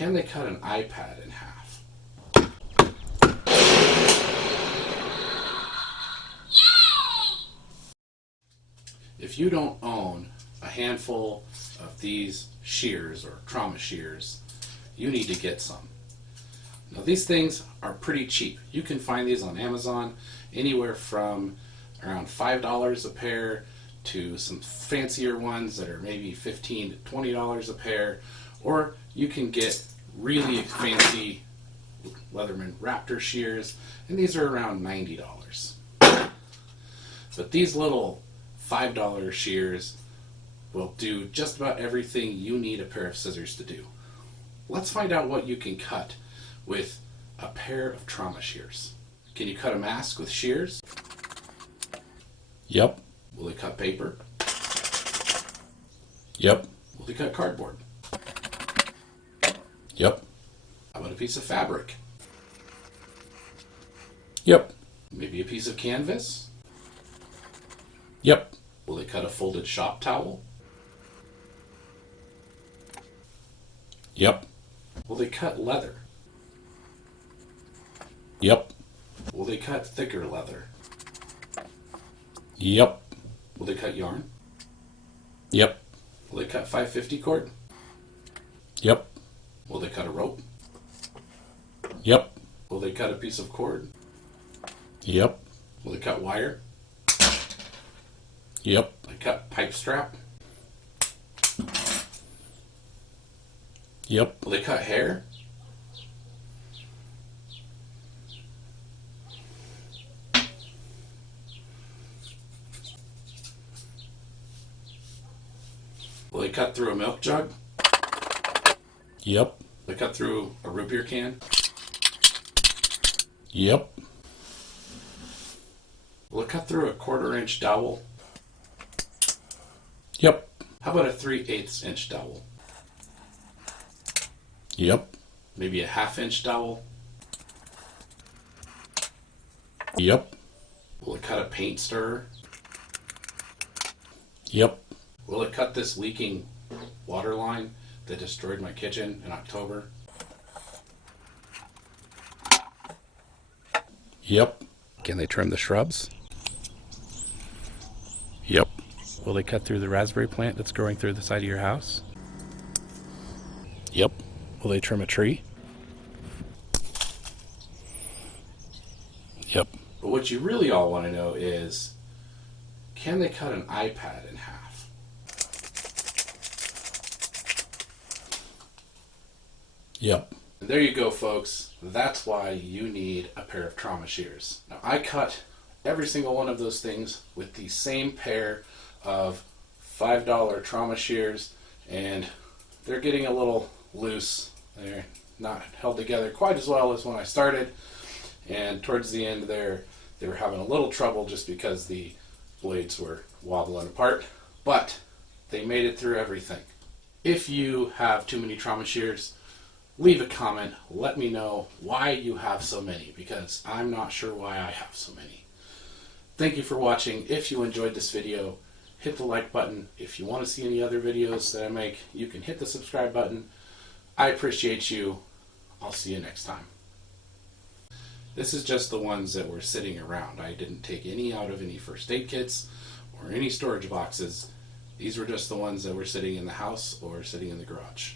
Can they cut an iPad in half? If you don't own a handful of these shears or trauma shears, you need to get some. Now these things are pretty cheap. You can find these on Amazon anywhere from around $5 a pair to some fancier ones that are maybe $15 to $20 a pair, or you can get really fancy Leatherman Raptor shears, and these are around $90. But these little $5 shears will do just about everything you need a pair of scissors to do. Let's find out what you can cut with a pair of trauma shears. Can you cut a mask with shears? Yep. Will they cut paper? Yep. Will they cut cardboard? Yep. How about a piece of fabric? Yep. Maybe a piece of canvas? Yep. Will they cut a folded shop towel? Yep. Will they cut leather? Yep. Will they cut thicker leather? Yep. Will they cut yarn? Yep. Will they cut 550 cord? Yep. Will they cut a rope? Yep. Will they cut a piece of cord? Yep. Will they cut wire? Yep. Will they cut pipe strap? Yep. Will they cut hair? Will they cut through a milk jug? Yep. Will they cut through a root beer can? Yep. Will it cut through a 1/4 inch dowel? Yep. How about a 3/8 inch dowel? Yep. Maybe a 1/2 inch dowel? Yep. Will it cut a paint stirrer? Yep. Will it cut this leaking water line that destroyed my kitchen in October? Yep. Can they trim the shrubs? Yep. Will they cut through the raspberry plant that's growing through the side of your house? Yep. Will they trim a tree? Yep. But what you really all want to know is, can they cut an iPad in half? Yep. And there you go, folks. That's why you need a pair of trauma shears. Now, I cut every single one of those things with the same pair of $5 trauma shears, and they're getting a little loose. They're not held together quite as well as when I started, and towards the end there, they were having a little trouble just because the blades were wobbling apart, but they made it through everything. If you have too many trauma shears, leave a comment. Let me know why you have so many, because I'm not sure why I have so many. Thank you for watching. If you enjoyed this video, hit the like button. If you want to see any other videos that I make, you can hit the subscribe button. I appreciate you. I'll see you next time. This is just the ones that were sitting around. I didn't take any out of any first aid kits or any storage boxes. These were just the ones that were sitting in the house or sitting in the garage.